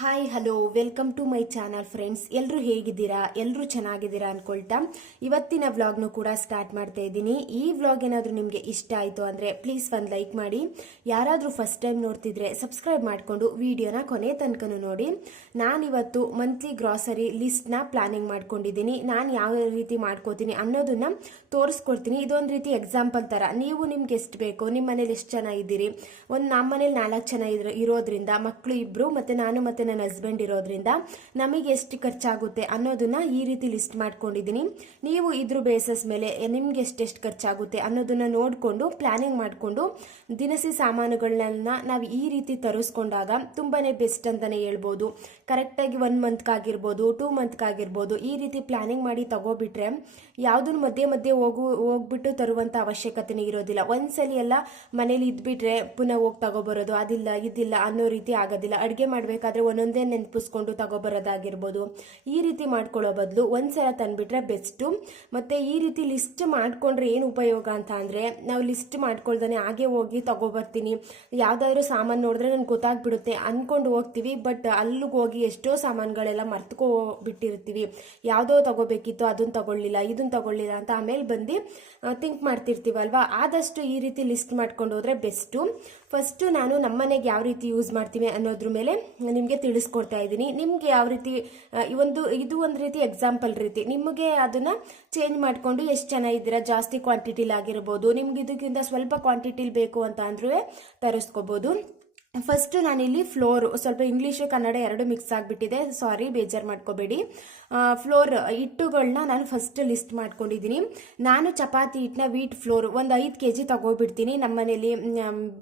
Hi hello welcome to my channel friends. ಎಲ್ಲರೂ ಹೇಗಿದ್ದೀರಾ? ಎಲ್ಲರೂ ಚೆನ್ನಾಗಿದ್ದೀರಾ ಅನ್ಕೊಳ್ತಾ ಇವತ್ತಿನ ವ್ಲಾಗ್ನು ಕೂಡ ಸ್ಟಾರ್ಟ್ ಮಾಡ್ತಾ ಇದ್ದೀನಿ. ಈ ವ್ಲಾಗ್ ಏನಾದರೂ ನಿಮಗೆ ಇಷ್ಟ ಆಯಿತು ಅಂದರೆ ಪ್ಲೀಸ್ ಒಂದು ಲೈಕ್ ಮಾಡಿ. ಯಾರಾದರೂ ಫಸ್ಟ್ ಟೈಮ್ ನೋಡ್ತಿದ್ರೆ ಸಬ್ಸ್ಕ್ರೈಬ್ ಮಾಡಿಕೊಂಡು ವಿಡಿಯೋನ ಕೊನೆ ತನಕನೂ ನೋಡಿ. ನಾನಿವತ್ತು ಮಂತ್ಲಿ ಗ್ರಾಸರಿ ಲಿಸ್ಟ್ನ ಪ್ಲಾನಿಂಗ್ ಮಾಡ್ಕೊಂಡಿದ್ದೀನಿ. ನಾನು ಯಾವ ರೀತಿ ಮಾಡ್ಕೋತೀನಿ ಅನ್ನೋದನ್ನ ತೋರಿಸ್ಕೊಡ್ತೀನಿ. ಇದೊಂದು ರೀತಿ ಎಕ್ಸಾಂಪಲ್ ಥರ. ನೀವು ನಿಮ್ಗೆ ಎಷ್ಟು ಬೇಕೋ, ನಿಮ್ಮ ಮನೇಲಿ ಎಷ್ಟು ಜನ ಇದ್ದೀರಿ, ನಮ್ಮ ಮನೇಲಿ 4 ಜನ ಇರೋದ್ರಿಂದ, ಮಕ್ಕಳು 2 ಮತ್ತು ನಾನು ಮತ್ತು ನನ್ನ ಹಸ್ಬೆಂಡ್ ಇರೋದ್ರಿಂದ ನಮಗೆ ಎಷ್ಟು ಖರ್ಚಾಗುತ್ತೆ ಅನ್ನೋದನ್ನ ಈ ರೀತಿ ಲಿಸ್ಟ್ ಮಾಡ್ಕೊಂಡಿದ್ದೀನಿ. ನೀವು ಇದ್ರ ಬೇಸಸ್ ಮೇಲೆ ನಿಮ್ಗೆ ಎಷ್ಟೆಷ್ಟು ಖರ್ಚಾಗುತ್ತೆ ಅನ್ನೋದನ್ನ ನೋಡಿಕೊಂಡು ಪ್ಲಾನಿಂಗ್ ಮಾಡಿಕೊಂಡು ದಿನಸಿ ಸಾಮಾನುಗಳನ್ನ ನಾವು ಈ ರೀತಿ ತರಿಸ್ಕೊಂಡಾಗ ತುಂಬಾನೇ ಬೆಸ್ಟ್ ಅಂತಾನೆ ಹೇಳ್ಬೋದು. ಕರೆಕ್ಟಾಗಿ 1 ಮಂತ್ಗಾಗಿರ್ಬೋದು, 2 ಮಂತ್ಗಾಗಿರ್ಬೋದು, ಈ ರೀತಿ ಪ್ಲಾನಿಂಗ್ ಮಾಡಿ ತಗೋಬಿಟ್ರೆ ಯಾವುದನ್ನು ಮಧ್ಯೆ ಹೋಗ್ಬಿಟ್ಟು ತರುವಂಥ ಅವಶ್ಯಕತೆನೇ ಇರೋದಿಲ್ಲ. ಒಂದ್ಸಲಿ ಎಲ್ಲ ಮನೇಲಿ ಇದ್ಬಿಟ್ರೆ ಪುನಃ ಹೋಗಿ ತಗೋಬರೋದು, ಅದಿಲ್ಲ ಇದಿಲ್ಲ ಅನ್ನೋ ರೀತಿ ಆಗೋದಿಲ್ಲ. ಅಡುಗೆ ಮಾಡಬೇಕಾದ್ರೆ ಒಂದೊಂದೇ ನೆನಪಿಸ್ಕೊಂಡು ತಗೋಬರೋದಾಗಿರ್ಬೋದು. ಈ ರೀತಿ ಮಾಡ್ಕೊಳ್ಳೋ ಬದಲು ಒಂದ್ಸಲ ತಂದುಬಿಟ್ರೆ ಬೆಸ್ಟು. ಮತ್ತು ಈ ರೀತಿ ಲಿಸ್ಟ್ ಮಾಡಿಕೊಂಡ್ರೆ ಏನು ಉಪಯೋಗ ಅಂತ ಅಂದರೆ, ನಾವು ಲಿಸ್ಟ್ ಮಾಡ್ಕೊಳ್ದೇ ಹಾಗೆ ಹೋಗಿ ತಗೋಬರ್ತೀನಿ, ಯಾವುದಾದ್ರೂ ಸಾಮಾನು ನೋಡಿದ್ರೆ ನನಗೆ ಗೊತ್ತಾಗ್ಬಿಡುತ್ತೆ ಅಂದ್ಕೊಂಡು ಹೋಗ್ತೀವಿ. ಬಟ್ ಅಲ್ಲಿಗೆ ಹೋಗಿ ಎಷ್ಟೋ ಸಾಮಾನುಗಳೆಲ್ಲ ಮರ್ತ್ಕೊಬಿಟ್ಟಿರ್ತೀವಿ. ಯಾವುದೋ ತಗೋಬೇಕಿತ್ತು ಅದನ್ನು ತಗೊಳ್ಳಿಲ್ಲ, ಇದನ್ನು ತಗೊಳ್ಳಿಲ್ಲ ಅಂತ ಆಮೇಲೆ ಬಂದು ಥಿಂಕ್ ಮಾಡ್ತಿರ್ತೀವಲ್ವಾ. ಆದಷ್ಟು ಈ ರೀತಿ ಲಿಸ್ಟ್ ಮಾಡ್ಕೊಂಡು ಹೋದರೆ ಬೆಸ್ಟು. ಫಸ್ಟು ನಾನು ನಮ್ಮನೆಗೆ ಯಾವ ರೀತಿ ಯೂಸ್ ಮಾಡ್ತೀವಿ ಅನ್ನೋದ್ರ ಮೇಲೆ ನಿಮಗೆ ತಿಳಿಸ್ಕೊಡ್ತಾ ಇದ್ದೀನಿ. ನಿಮಗೆ ಯಾವ ರೀತಿ ಇದು ಒಂದು ರೀತಿ ಎಕ್ಸಾಂಪಲ್ ರೀತಿ. ನಿಮಗೆ ಅದನ್ನು ಚೇಂಜ್ ಮಾಡಿಕೊಂಡು ಎಷ್ಟು ಜನ ಇದ್ದೀರಾ, ಜಾಸ್ತಿ ಕ್ವಾಂಟಿಟಿಲಿ ಆಗಿರ್ಬೋದು, ನಿಮ್ಗೆ ಇದಕ್ಕಿಂತ ಸ್ವಲ್ಪ ಕ್ವಾಂಟಿಟಿಲಿ ಬೇಕು ಅಂತ ಅಂದ್ರೂ ತರಿಸ್ಕೋಬೋದು. ಫಸ್ಟು ನಾನಿಲ್ಲಿ ಫ್ಲೋರು, ಸ್ವಲ್ಪ ಇಂಗ್ಲೀಷು ಕನ್ನಡ ಎರಡು ಮಿಕ್ಸ್ ಆಗಿಬಿಟ್ಟಿದೆ, ಸಾರಿ ಬೇಜಾರು ಮಾಡ್ಕೋಬೇಡಿ. ಫ್ಲೋರ್ ಹಿಟ್ಟುಗಳನ್ನ ನಾನು ಫಸ್ಟ್ ಲಿಸ್ಟ್ ಮಾಡ್ಕೊಂಡಿದ್ದೀನಿ. ನಾನು ಚಪಾತಿ ಹಿಟ್ಟನ್ನ ವೀಟ್ ಫ್ಲೋರ್ ಒಂದು 5 kg ತಗೋಬಿಡ್ತೀನಿ. ನಮ್ಮ ಮನೇಲಿ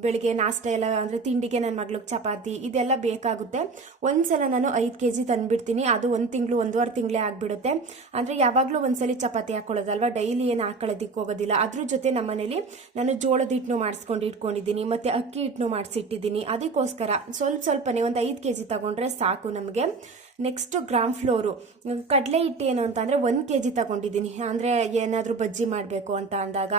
ಬೆಳಿಗ್ಗೆ ನಾಷ್ಟ ಎಲ್ಲ ಅಂದರೆ ತಿಂಡಿಗೆ ನನ್ನ ಮಗಳಿಗೆ ಚಪಾತಿ ಇದೆಲ್ಲ ಬೇಕಾಗುತ್ತೆ. ಒಂದ್ಸಲ ನಾನು 5 kg ತಂದುಬಿಡ್ತೀನಿ. ಅದು 1 ತಿಂಗಳು 1.5 ತಿಂಗಳೇ ಆಗಿಬಿಡುತ್ತೆ. ಅಂದರೆ ಯಾವಾಗಲೂ ಒಂದ್ಸಲಿ ಚಪಾತಿ ಹಾಕೊಳ್ಳೋದಲ್ವ, ಡೈಲಿ ಏನು ಹಾಕೊಳ್ಳೋದಕ್ಕೆ ಹೋಗೋದಿಲ್ಲ. ಅದ್ರ ಜೊತೆ ನಮ್ಮ ಮನೇಲಿ ನಾನು ಜೋಳದ ಹಿಟ್ಟನ್ನು ಮಾಡಿಸ್ಕೊಂಡು ಇಟ್ಕೊಂಡಿದ್ದೀನಿ, ಮತ್ತು ಅಕ್ಕಿ ಹಿಟ್ಟನ್ನು ಮಾಡಿಸಿಟ್ಟಿದ್ದೀನಿ. ಅದಕ್ಕೋಸ್ಕರ ಸ್ವಲ್ಪನೇ ಒಂದು 5 kg ತಗೊಂಡ್ರೆ ಸಾಕು ನಮಗೆ. ನೆಕ್ಸ್ಟು ಗ್ರಾಮ್ ಫ್ಲೋರು, ಕಡಲೆ ಹಿಟ್ಟು ಏನು ಅಂತ ಅಂದರೆ 1 kg ತಗೊಂಡಿದ್ದೀನಿ. ಅಂದರೆ ಏನಾದರೂ ಬಜ್ಜಿ ಮಾಡಬೇಕು ಅಂತ ಅಂದಾಗ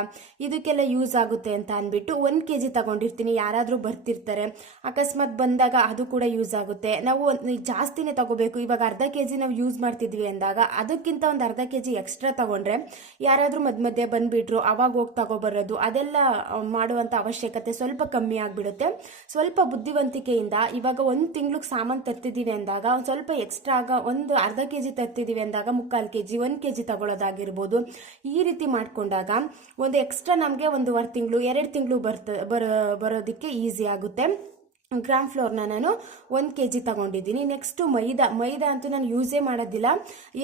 ಇದಕ್ಕೆಲ್ಲ ಯೂಸ್ ಆಗುತ್ತೆ ಅಂತ ಅಂದ್ಬಿಟ್ಟು 1 kg ತಗೊಂಡಿರ್ತೀನಿ. ಯಾರಾದರೂ ಬರ್ತಿರ್ತಾರೆ, ಅಕಸ್ಮಾತ್ ಬಂದಾಗ ಅದು ಕೂಡ ಯೂಸ್ ಆಗುತ್ತೆ. ನಾವು ಜಾಸ್ತಿನೇ ತಗೋಬೇಕು, ಇವಾಗ ಅರ್ಧ kg ನಾವು ಯೂಸ್ ಮಾಡ್ತಿದ್ವಿ ಅಂದಾಗ ಅದಕ್ಕಿಂತ ಒಂದು ಅರ್ಧ kg ಎಕ್ಸ್ಟ್ರಾ ತಗೊಂಡ್ರೆ ಯಾರಾದರೂ ಮಧ್ಯೆ ಬಂದುಬಿಟ್ರು ಅವಾಗ ಹೋಗಿ ತಗೋಬರೋದು, ಅದೆಲ್ಲ ಮಾಡುವಂಥ ಅವಶ್ಯಕತೆ ಸ್ವಲ್ಪ ಕಮ್ಮಿ ಆಗಿಬಿಡುತ್ತೆ. ಸ್ವಲ್ಪ ಬುದ್ಧಿವಂತಿಕೆಯಿಂದ ಇವಾಗ 1 ತಿಂಗ್ಳಿಗೆ ಸಾಮಾನು ತರ್ತಿದ್ದೀವಿ ಅಂದಾಗ ಒಂದು ಸ್ವಲ್ಪ ಎಕ್ಸ್ಟ್ರಾ ಆಗ ಒಂದು ಅರ್ಧ kg ತರ್ತಿದ್ದೀವಿ ಅಂದಾಗ 3/4 kg 1 kg ತಗೊಳ್ಳೋದಾಗಿರ್ಬೋದು. ಈ ರೀತಿ ಮಾಡ್ಕೊಂಡಾಗ ಒಂದು ಎಕ್ಸ್ಟ್ರಾ ನಮಗೆ 1.5 ತಿಂಗಳು 2 ತಿಂಗಳು ಬರೋದಕ್ಕೆ ಈಸಿ ಆಗುತ್ತೆ. ಗ್ರಾಮ್ ಫ್ಲೋರ್ನ ನಾನು 1 kg ತಗೊಂಡಿದ್ದೀನಿ. ನೆಕ್ಸ್ಟು ಮೈದಾ ಅಂತೂ ನಾನು ಯೂಸೇ ಮಾಡೋದಿಲ್ಲ.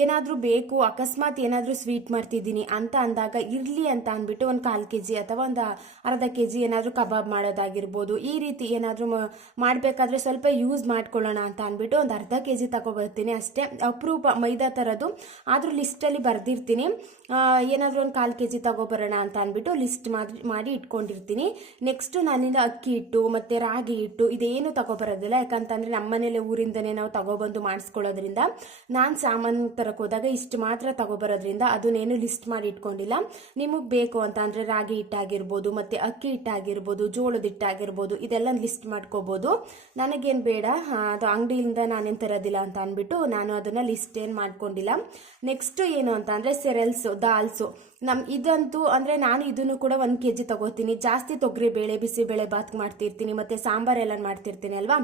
ಏನಾದರೂ ಬೇಕು, ಅಕಸ್ಮಾತ್ ಏನಾದರೂ ಸ್ವೀಟ್ ಮಾಡ್ತಿದ್ದೀನಿ ಅಂತ ಅಂದಾಗ ಇರಲಿ ಅಂತ ಅಂದ್ಬಿಟ್ಟು 1/4 kg ಅಥವಾ ಒಂದು ಅರ್ಧ kg ಏನಾದರೂ ಕಬಾಬ್ ಮಾಡೋದಾಗಿರ್ಬೋದು. ಈ ರೀತಿ ಏನಾದರೂ ಮಾಡಬೇಕಾದ್ರೆ ಸ್ವಲ್ಪ ಯೂಸ್ ಮಾಡ್ಕೊಳ್ಳೋಣ ಅಂತ ಅಂದ್ಬಿಟ್ಟು ಒಂದು ಅರ್ಧ kg ತಗೊಬರ್ತೀನಿ ಅಷ್ಟೇ. ಅಪರೂಪ ಮೈದಾ ಥರದ್ದು ಆದರೂ ಲಿಸ್ಟಲ್ಲಿ ಬರೆದಿರ್ತೀನಿ. ಏನಾದರೂ 1/4 kg ತಗೊಬರೋಣ ಅಂತ ಅಂದ್ಬಿಟ್ಟು ಲಿಸ್ಟ್ ಮಾಡಿ ಇಟ್ಕೊಂಡಿರ್ತೀನಿ. ನೆಕ್ಸ್ಟು ನಾನಿಂದ ಅಕ್ಕಿ ಹಿಟ್ಟು ಮತ್ತು ರಾಗಿ ಹಿಟ್ಟು ಇದೇನು ತಗೊಬರೋದಿಲ್ಲ. ಯಾಕಂತಂದರೆ ನಮ್ಮ ಮನೇಲೆ ಊರಿಂದನೇ ನಾವು ತಗೊಬಂದು ಮಾಡಿಸ್ಕೊಳ್ಳೋದ್ರಿಂದ, ನಾನು ಸಾಮಾನು ತರಕ್ಕೆ ಹೋದಾಗ ಇಷ್ಟು ಮಾತ್ರ ತಗೊಬರೋದ್ರಿಂದ ಅದನ್ನೇನು ಲಿಸ್ಟ್ ಮಾಡಿ ಇಟ್ಕೊಂಡಿಲ್ಲ. ನಿಮಗೆ ಬೇಕು ಅಂತ ಅಂದರೆ ರಾಗಿ ಹಿಟ್ಟಾಗಿರ್ಬೋದು, ಮತ್ತು ಅಕ್ಕಿ ಹಿಟ್ಟಾಗಿರ್ಬೋದು, ಜೋಳದ ಹಿಟ್ಟಾಗಿರ್ಬೋದು, ಇದೆಲ್ಲ ಲಿಸ್ಟ್ ಮಾಡ್ಕೋಬೋದು. ನನಗೇನು ಬೇಡ, ಅದು ಅಂಗಡಿಯಿಂದ ನಾನೇನು ತರೋದಿಲ್ಲ ಅಂತ ಅಂದ್ಬಿಟ್ಟು ನಾನು ಅದನ್ನು ಲಿಸ್ಟ್ ಏನು ಮಾಡ್ಕೊಂಡಿಲ್ಲ. ನೆಕ್ಸ್ಟು ಏನು ಅಂತ ಅಂದರೆ ಸೆರೆಲ್ಸು, ದಾಲ್ಸು, ಇದಂತೂ ಅಂದರೆ ನಾನು ಇದನ್ನು ಕೂಡ 1 kg ತಗೋತೀನಿ. ಜಾಸ್ತಿ ತೊಗರಿಬೇಳೆ ಬಿಸಿಬೇಳೆ ಬಾತ್ ಮಾಡ್ತಿರ್ತೀನಿ, ಮತ್ತು ಸಾಂಬಾರೆಲ್ಲ ಮಾಡ್ತಿರ್ತೀನಿ ಅಲ್ವಾ,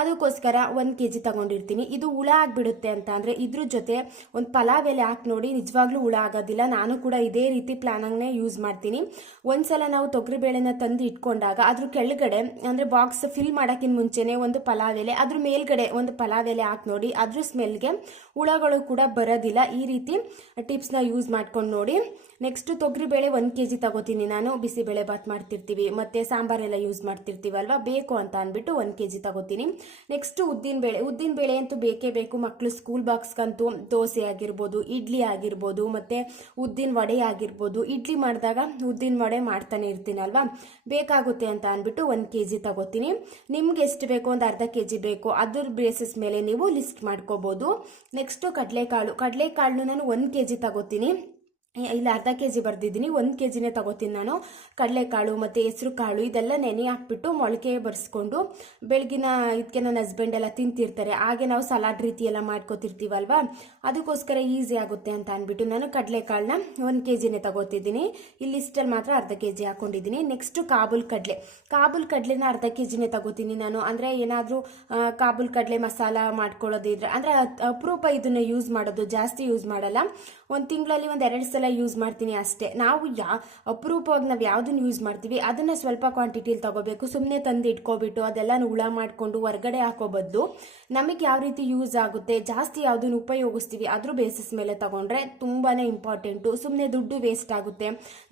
ಅದಕ್ಕೋಸ್ಕರ 1 kg ತಗೊಂಡಿರ್ತೀನಿ. ಇದು ಹುಳ ಆಗಿಬಿಡುತ್ತೆ ಅಂತ ಅಂದರೆ ಇದ್ರ ಜೊತೆ ಒಂದು ಪಲಾವ್ ಎಲೆ ಹಾಕಿ ನೋಡಿ, ನಿಜವಾಗ್ಲೂ ಹುಳ ಆಗೋದಿಲ್ಲ. ನಾನು ಕೂಡ ಇದೇ ರೀತಿ ಪ್ಲಾನನ್ನೇ ಯೂಸ್ ಮಾಡ್ತೀನಿ. ಒಂದ್ಸಲ ನಾವು ತೊಗರಿಬೇಳೆನ ತಂದು ಇಟ್ಕೊಂಡಾಗ ಅದ್ರ ಕೆಳಗಡೆ ಅಂದರೆ ಬಾಕ್ಸ್ ಫಿಲ್ ಮಾಡೋಕ್ಕಿಂತ ಮುಂಚೆನೇ ಒಂದು ಪಲಾವ್ ಎಲೆ, ಅದ್ರ ಮೇಲ್ಗಡೆ ಒಂದು ಪಲಾವ್ ಎಲೆ ಹಾಕಿ ನೋಡಿ, ಅದ್ರ ಸ್ಮೆಲ್ಗೆ ಹುಳಗಳು ಕೂಡ ಬರೋದಿಲ್ಲ. ಈ ರೀತಿ ಟಿಪ್ಸ್ನ ಯೂಸ್ ಮಾಡ್ಕೊಂಡು ನೋಡಿ. ನೆಕ್ಸ್ಟು ತೊಗರಿಬೇಳೆ 1 kg ತಗೋತೀನಿ ನಾನು. ಬಿಸಿಬೇಳೆ ಬಾತ್ ಮಾಡ್ತಿರ್ತೀವಿ ಮತ್ತು ಸಾಂಬಾರೆಲ್ಲ ಯೂಸ್ ಮಾಡ್ತಿರ್ತೀವಲ್ವ, ಬೇಕು ಅಂತ ಅಂದ್ಬಿಟ್ಟು 1 kg ತಗೋತೀನಿ. ನೆಕ್ಸ್ಟು ಉದ್ದಿನಬೇಳೆ ಅಂತೂ ಬೇಕೇ ಬೇಕು. ಮಕ್ಕಳು ಸ್ಕೂಲ್ ಬಾಕ್ಸ್ಗಂತೂ ದೋಸೆ ಆಗಿರ್ಬೋದು, ಇಡ್ಲಿ ಆಗಿರ್ಬೋದು, ಮತ್ತು ಉದ್ದಿನ ವಡೆ ಆಗಿರ್ಬೋದು. ಇಡ್ಲಿ ಮಾಡಿದಾಗ ಉದ್ದಿನ ವಡೆ ಮಾಡ್ತಾನೆ ಇರ್ತೀನಲ್ವ, ಬೇಕಾಗುತ್ತೆ ಅಂತ ಅಂದ್ಬಿಟ್ಟು 1 kg ತಗೋತೀನಿ. ನಿಮ್ಗೆ ಎಷ್ಟು ಬೇಕೋ ಒಂದು ಅರ್ಧ kg ಬೇಕು, ಅದ್ರ ಬೇಸಿಸ್ ಮೇಲೆ ನೀವು ಲಿಸ್ಟ್ ಮಾಡ್ಕೋಬೋದು. ನೆಕ್ಸ್ಟು ಕಡಲೆಕಾಳು ನಾನು 1 kg ತಗೋತೀನಿ. ಇಲ್ಲಿ ಅರ್ಧ ಕೆ ಜಿ ಬರ್ದಿದ್ದೀನಿ, 1 ಕೆ ಜಿನೇ ತಗೋತೀನಿ ನಾನು. ಕಡಲೆಕಾಳು ಮತ್ತು ಹೆಸರು ಕಾಳು ಇದೆಲ್ಲ ನೆನೆ ಹಾಕ್ಬಿಟ್ಟು ಮೊಳಕೆ ಬರ್ಸ್ಕೊಂಡು ಬೆಳಗಿನ ಇದಕ್ಕೆ ನನ್ನ ಹಸ್ಬೆಂಡ್ ಎಲ್ಲ ತಿಂತಿರ್ತಾರೆ. ಹಾಗೆ ನಾವು ಸಲಾಡ್ ರೀತಿ ಎಲ್ಲ ಮಾಡ್ಕೋತಿರ್ತೀವಲ್ವಾ, ಅದಕ್ಕೋಸ್ಕರ ಈಸಿ ಆಗುತ್ತೆ ಅಂತ ಅಂದ್ಬಿಟ್ಟು ನಾನು ಕಡಲೆಕಾಳನ್ನ 1 ಕೆ ಜಿನೇ ತಗೋತಿದ್ದೀನಿ. ಇಲ್ಲಿ ಇಷ್ಟಲ್ಲಿ ಮಾತ್ರ ಅರ್ಧ ಕೆ ಜಿ ಹಾಕೊಂಡಿದ್ದೀನಿ. ನೆಕ್ಸ್ಟು ಕಾಬೂಲ್ ಕಡಲೆನ ಅರ್ಧ ಕೆ ಜಿನೇ ತಗೋತೀನಿ ನಾನು. ಅಂದರೆ ಏನಾದರೂ ಕಾಬೂಲ್ ಕಡಲೆ ಮಸಾಲ ಮಾಡ್ಕೊಳ್ಳೋದಿದ್ರೆ, ಅಂದರೆ ಅಪರೂಪ ಇದನ್ನು ಯೂಸ್ ಮಾಡೋದು, ಜಾಸ್ತಿ ಯೂಸ್ ಮಾಡಲ್ಲ. ಒಂದು ತಿಂಗಳಲ್ಲಿ 1-2 ಸಲ ಯೂಸ್ ಮಾಡ್ತೀನಿ ಅಷ್ಟೇ. ನಾವು ಅಪರೂಪವಾಗಿ ನಾವು ಯಾವುದನ್ನು ಯೂಸ್ ಮಾಡ್ತೀವಿ ಅದನ್ನು ಸ್ವಲ್ಪ ಕ್ವಾಂಟಿಟಿಲಿ ತಗೋಬೇಕು. ಸುಮ್ಮನೆ ತಂದು ಇಟ್ಕೊಬಿಟ್ಟು ಅದೆಲ್ಲ ಹುಳ ಮಾಡಿಕೊಂಡು ಹೊರಗಡೆ ಹಾಕೋ ಬದಲು ನಮಗೆ ಯಾವ ರೀತಿ ಯೂಸ್ ಆಗುತ್ತೆ, ಜಾಸ್ತಿ ಯಾವುದನ್ನು ಉಪಯೋಗಿಸ್ತೀವಿ ಅದ್ರ ಬೇಸಿಸ್ ಮೇಲೆ ತಗೊಂಡ್ರೆ ತುಂಬಾ ಇಂಪಾರ್ಟೆಂಟು. ಸುಮ್ಮನೆ ದುಡ್ಡು ವೇಸ್ಟ್ ಆಗುತ್ತೆ.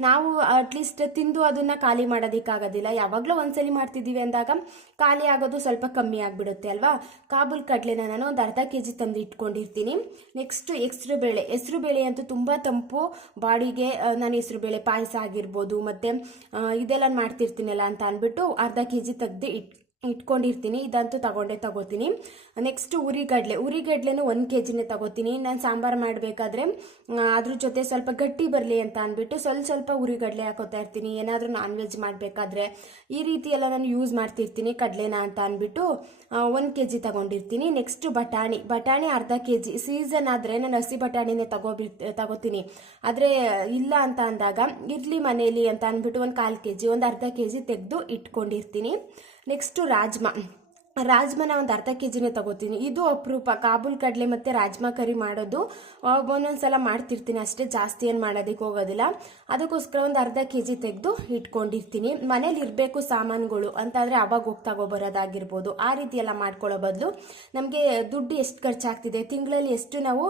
ನಾವು ಅಟ್ಲೀಸ್ಟ್ ತಿಂದು ಅದನ್ನು ಖಾಲಿ ಮಾಡೋದಕ್ಕಾಗೋದಿಲ್ಲ. ಯಾವಾಗಲೂ ಒಂದ್ಸಲಿ ಮಾಡ್ತಿದ್ದೀವಿ ಅಂದಾಗ ಖಾಲಿ ಆಗೋದು ಸ್ವಲ್ಪ ಕಮ್ಮಿ ಆಗಿಬಿಡುತ್ತೆ ಅಲ್ವಾ. ಕಾಬೂಲ್ ಕಡಲೆನ ನಾನು ಒಂದು ಅರ್ಧ ಕೆ ಜಿ ತಂದು ಇಟ್ಕೊಂಡಿರ್ತೀನಿ. ನೆಕ್ಸ್ಟು ಹೆಸರು ಬೇಳೆ ಅಂತೂ ತುಂಬ ತಂಪು ಬಾಡಿಗೆ. ನಾನು ಹೆಸರು ಬೇಳೆ ಪಾಯಸ ಆಗಿರ್ಬೋದು ಮತ್ತು ಇದೆಲ್ಲ ಮಾಡ್ತಿರ್ತೀನಲ್ಲ ಅಂತ ಅಂದ್ಬಿಟ್ಟು ಅರ್ಧ ಕೆ ಜಿ ತೆಗ್ದು ಇಟ್ಕೊಂಡಿರ್ತೀನಿ. ಇದಂತೂ ತಗೋತೀನಿ. ನೆಕ್ಸ್ಟ್ ಉರಿಗಡ್ಲೆನೂ 1 ಕೆ ಜಿನೇ ತಗೋತೀನಿ. ನಾನು ಸಾಂಬಾರು ಮಾಡಬೇಕಾದ್ರೆ ಅದ್ರ ಜೊತೆ ಸ್ವಲ್ಪ ಗಟ್ಟಿ ಬರಲಿ ಅಂತ ಅಂದ್ಬಿಟ್ಟು ಸ್ವಲ್ಪ ಉರಿಗಡ್ಲೆ ಹಾಕೋತಾ ಇರ್ತೀನಿ. ಏನಾದರೂ ನಾನ್ ವೆಜ್ ಮಾಡಬೇಕಾದ್ರೆ ಈ ರೀತಿ ಎಲ್ಲ ನಾನು ಯೂಸ್ ಮಾಡ್ತಿರ್ತೀನಿ ಕಡಲೆನ ಅಂತ ಅಂದ್ಬಿಟ್ಟು 1 ಕೆ ಜಿ ತಗೊಂಡಿರ್ತೀನಿ. ನೆಕ್ಸ್ಟ್ ಬಟಾಣಿ ಅರ್ಧ ಕೆ ಜಿ. ಸೀಸನ್ ಆದರೆ ನಾನು ಹಸಿ ಬಟಾಣಿನೇ ತಗೋತೀನಿ. ಆದರೆ ಇಲ್ಲ ಅಂತ ಅಂದಾಗ ಇರಲಿ ಮನೇಲಿ ಅಂತ ಅಂದ್ಬಿಟ್ಟು 1/4 ಕೆ ಜಿ, ಒಂದು ಅರ್ಧ ಕೆ ಜಿ ತೆಗೆದು ಇಟ್ಕೊಂಡಿರ್ತೀನಿ. ನೆಕ್ಸ್ಟು ರಾಜ್ಮನ ಒಂದು ಅರ್ಧ ಕೆ ಜಿನೇ ತಗೋತೀನಿ. ಇದು ಅಪರೂಪ ಕಾಬೂಲ್ ಕಡಲೆ ಮತ್ತು ರಾಜ್ಮಾ ಕರಿ ಮಾಡೋದು ಒಂದೊಂದ್ಸಲ ಮಾಡ್ತಿರ್ತೀನಿ ಅಷ್ಟೇ, ಜಾಸ್ತಿ ಏನು ಮಾಡೋದಕ್ಕೆ ಹೋಗೋದಿಲ್ಲ. ಅದಕ್ಕೋಸ್ಕರ ಒಂದು ಅರ್ಧ ಕೆ ಜಿ ತೆಗೆದು ಇಟ್ಕೊಂಡಿರ್ತೀನಿ. ಮನೇಲಿ ಇರಬೇಕು ಸಾಮಾನುಗಳು ಅಂತಂದರೆ ಅವಾಗ ಹೋಗಿ ತಗೋಬರೋದಾಗಿರ್ಬೋದು. ಆ ರೀತಿ ಎಲ್ಲ ಮಾಡ್ಕೊಳ್ಳೋ ಬದಲು ನಮಗೆ ದುಡ್ಡು ಎಷ್ಟು ಖರ್ಚಾಗ್ತಿದೆ, ತಿಂಗಳಲ್ಲಿ ಎಷ್ಟು ನಾವು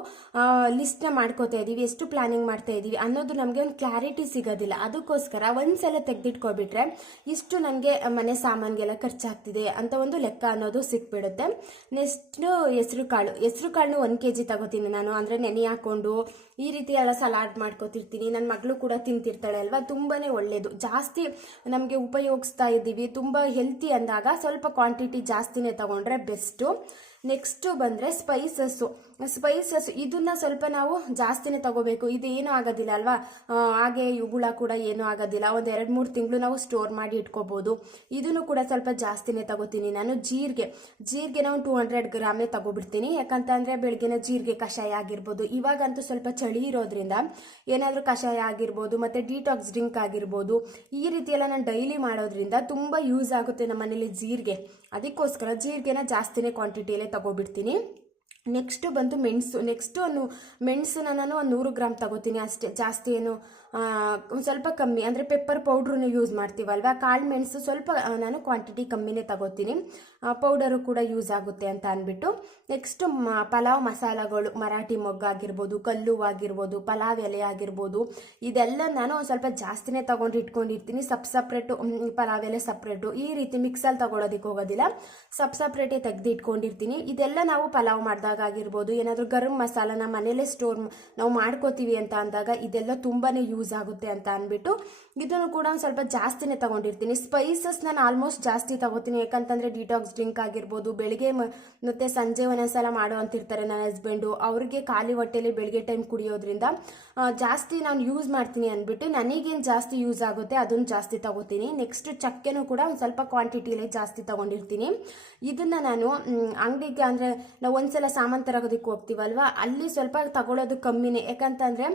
ಲಿಸ್ಟ್ನ ಮಾಡ್ಕೋತಾ ಇದ್ದೀವಿ, ಎಷ್ಟು ಪ್ಲಾನಿಂಗ್ ಮಾಡ್ತಾ ಇದ್ದೀವಿ ಅನ್ನೋದು ನಮಗೆ ಒಂದು ಕ್ಲಾರಿಟಿ ಸಿಗೋದಿಲ್ಲ. ಅದಕ್ಕೋಸ್ಕರ ಒಂದ್ಸಲ ತೆಗೆದಿಟ್ಕೊಬಿಟ್ರೆ ಇಷ್ಟು ನನಗೆ ಮನೆ ಸಾಮಾನಿಗೆಲ್ಲ ಖರ್ಚಾಗ್ತಿದೆ ಅಂತ ಒಂದು ಲೆಕ್ಕ ಅನ್ನೋದು ಸಿಕ್ಬಿಡುತ್ತೆ. ನೆಕ್ಸ್ಟು ಹೆಸರು ಕಾಳನ್ನು 1 ಕೆ ಜಿ ತಗೋತೀನಿ ನಾನು. ಅಂದರೆ ನೆನೆ ಹಾಕೊಂಡು ಈ ರೀತಿ ಎಲ್ಲ ಸಲಾಡ್ ಮಾಡ್ಕೋತಿರ್ತೀನಿ. ನನ್ನ ಮಗಳು ಕೂಡ ತಿಂತಿರ್ತಾಳೆ ಅಲ್ವಾ, ತುಂಬಾ ಒಳ್ಳೆಯದು. ಜಾಸ್ತಿ ನಮಗೆ ಉಪಯೋಗಿಸ್ತಾ ಇದ್ದೀವಿ, ತುಂಬ ಹೆಲ್ತಿ ಅಂದಾಗ ಸ್ವಲ್ಪ ಕ್ವಾಂಟಿಟಿ ಜಾಸ್ತಿನೇ ತಗೊಂಡ್ರೆ ಬೆಸ್ಟು. ನೆಕ್ಸ್ಟು ಬಂದರೆ ಸ್ಪೈಸಸ್ಸು ಇದನ್ನ ಸ್ವಲ್ಪ ನಾವು ಜಾಸ್ತಿನೇ ತಗೋಬೇಕು. ಇದು ಏನೂ ಆಗೋದಿಲ್ಲ ಅಲ್ವಾ, ಹಾಗೆ ಹುಳ ಕೂಡ ಏನೂ ಆಗೋದಿಲ್ಲ. ಒಂದು 2-3 ತಿಂಗಳು ನಾವು ಸ್ಟೋರ್ ಮಾಡಿ ಇಟ್ಕೋಬೋದು. ಇದನ್ನು ಕೂಡ ಸ್ವಲ್ಪ ಜಾಸ್ತಿನೇ ತಗೋತೀನಿ ನಾನು. ಜೀರಿಗೆನ ಒಂದು 200 ಗ್ರಾಮೇ ತಗೋಬಿಡ್ತೀನಿ. ಯಾಕಂತಂದರೆ ಬೆಳಗ್ಗೆನ ಜೀರಿಗೆ ಕಷಾಯ ಆಗಿರ್ಬೋದು, ಇವಾಗಂತೂ ಸ್ವಲ್ಪ ಚಳಿ ಇರೋದ್ರಿಂದ ಏನಾದರೂ ಕಷಾಯ ಆಗಿರ್ಬೋದು ಮತ್ತು ಡಿಟಾಕ್ಸ್ ಡ್ರಿಂಕ್ ಆಗಿರ್ಬೋದು, ಈ ರೀತಿ ಎಲ್ಲ ನಾನು ಡೈಲಿ ಮಾಡೋದ್ರಿಂದ ತುಂಬ ಯೂಸ್ ಆಗುತ್ತೆ ನಮ್ಮ ಮನೇಲಿ ಜೀರಿಗೆ. ಅದಕ್ಕೋಸ್ಕರ ಜೀರಿಗೆನ ಜಾಸ್ತಿನೇ ಕ್ವಾಂಟಿಟಿಯಲ್ಲೇ ತಗೋಬಿಡ್ತೀನಿ. ನೆಕ್ಸ್ಟು ಬಂದು ಮೆಣಸನ್ನ ನಾನು 100 ಗ್ರಾಮ್ ತಗೋತೀನಿ ಅಷ್ಟೇ, ಜಾಸ್ತಿ ಏನು ಒಂದು ಸ್ವಲ್ಪ ಕಮ್ಮಿ. ಅಂದರೆ ಪೆಪ್ಪರ್ ಪೌಡ್ರನ್ನ ಯೂಸ್ ಮಾಡ್ತೀವಲ್ವ, ಕಾಳು ಮೆಣಸು ಸ್ವಲ್ಪ ನಾನು ಕ್ವಾಂಟಿಟಿ ಕಮ್ಮಿನೇ ತಗೋತೀನಿ. ಪೌಡರು ಕೂಡ ಯೂಸ್ ಆಗುತ್ತೆ ಅಂತ ಅಂದ್ಬಿಟ್ಟು. ನೆಕ್ಸ್ಟು ಪಲಾವ್ ಮಸಾಲಗಳು, ಮರಾಠಿ ಮೊಗ್ಗು ಆಗಿರ್ಬೋದು, ಕಲ್ಲು ಆಗಿರ್ಬೋದು, ಪಲಾವ್ ಎಲೆ ಆಗಿರ್ಬೋದು, ಇದೆಲ್ಲ ನಾನು ಒಂದು ಸ್ವಲ್ಪ ಜಾಸ್ತಿನೇ ತಗೊಂಡು ಇಟ್ಕೊಂಡಿರ್ತೀನಿ. ಸಪ್ರೇಟು ಪಲಾವ್ ಎಲೆ ಸಪ್ರೇಟು, ಈ ರೀತಿ ಮಿಕ್ಸಲ್ಲಿ ತಗೊಳ್ಳೋದಕ್ಕೆ ಹೋಗೋದಿಲ್ಲ, ಸಪ್ರೇಟೇ ತೆಗೆದು ಇಟ್ಕೊಂಡಿರ್ತೀನಿ. ಇದೆಲ್ಲ ನಾವು ಪಲಾವ್ ಮಾಡಿದಾಗ ಆಗಿರ್ಬೋದು, ಏನಾದರೂ ಗರಂ ಮಸಾಲನ ಮನೇಲೇ ನಾವು ಮಾಡ್ಕೋತೀವಿ ಅಂತ ಅಂದಾಗ ಇದೆಲ್ಲ ತುಂಬಾ ಯೂಸ್ ಆಗುತ್ತೆ ಅಂತ ಅಂದ್ಬಿಟ್ಟು ಇದನ್ನು ಕೂಡ ಒಂದು ಸ್ವಲ್ಪ ಜಾಸ್ತಿನೇ ತಗೊಂಡಿರ್ತೀನಿ. ಸ್ಪೈಸಸ್ ನಾನು ಆಲ್ಮೋಸ್ಟ್ ಜಾಸ್ತಿ ತಗೋತೀನಿ. ಯಾಕಂತಂದರೆ ಡಿಟಾಕ್ಸ್ ಡ್ರಿಂಕ್ ಆಗಿರ್ಬೋದು, ಬೆಳಿಗ್ಗೆ ಮತ್ತು ಸಂಜೆ ಒಂದೊಂದ್ಸಲ ಮಾಡೋ ಅಂತಿರ್ತಾರೆ ನನ್ನ ಹಸ್ಬೆಂಡು, ಅವ್ರಿಗೆ ಖಾಲಿ ಹೊಟ್ಟೆಲಿ ಬೆಳಿಗ್ಗೆ ಟೈಮ್ ಕುಡಿಯೋದ್ರಿಂದ ಜಾಸ್ತಿ ನಾನು ಯೂಸ್ ಮಾಡ್ತೀನಿ ಅಂದ್ಬಿಟ್ಟು ನನಗೇನು ಜಾಸ್ತಿ ಯೂಸ್ ಆಗುತ್ತೆ ಅದನ್ನು ಜಾಸ್ತಿ ತಗೋತೀನಿ. ನೆಕ್ಸ್ಟ್ ಚಕ್ಕೆನೂ ಕೂಡ ಒಂದು ಸ್ವಲ್ಪ ಕ್ವಾಂಟಿಟಿಲೇ ಜಾಸ್ತಿ ತಗೊಂಡಿರ್ತೀನಿ. ಇದನ್ನು ನಾನು ಅಂಗಡಿಗೆ, ಅಂದರೆ ನಾವು ಒಂದ್ಸಲ ಸಾಮಾನು ತರೋದಕ್ಕೆ ಹೋಗ್ತೀವಲ್ವ, ಅಲ್ಲಿ ಸ್ವಲ್ಪ ತಗೊಳ್ಳೋದು ಕಮ್ಮಿನೇ. ಯಾಕಂತಂದರೆ